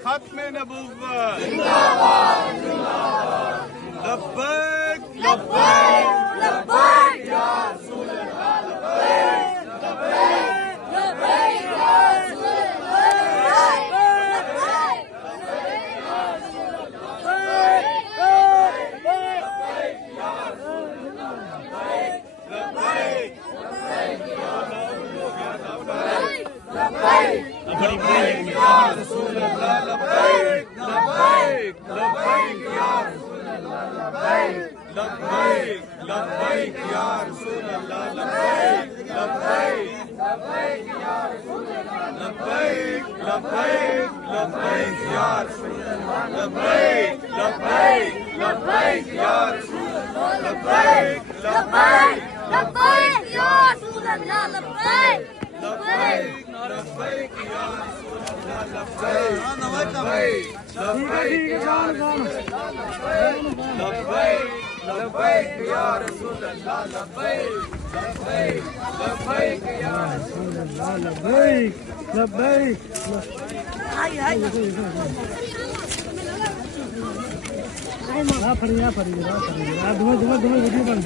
ختم نبوت لبیک لبیک لبیک یا رسول اللہ لبیک لبیک یا رسول اللہ لبیک یا رسول اللہ لبیک لبیک لبیک یا رسول اللہ لبیک لبیک لبیک یا رسول اللہ لبیک لبیک لبیک یا رسول اللہ لبیک لبیک لبیک یا رسول اللہ لبیک لبیک لبیک یا رسول اللہ لبیک لبیک لبیک یا رسول اللہ لبیک لبیک لبیک یا رسول اللہ لبیک لبیک لبیک یا رسول لبیک لبیک یا رسول اللہ لبیک لبیک لبیک یا رسول اللہ لبیک لبیک ویڈیو بن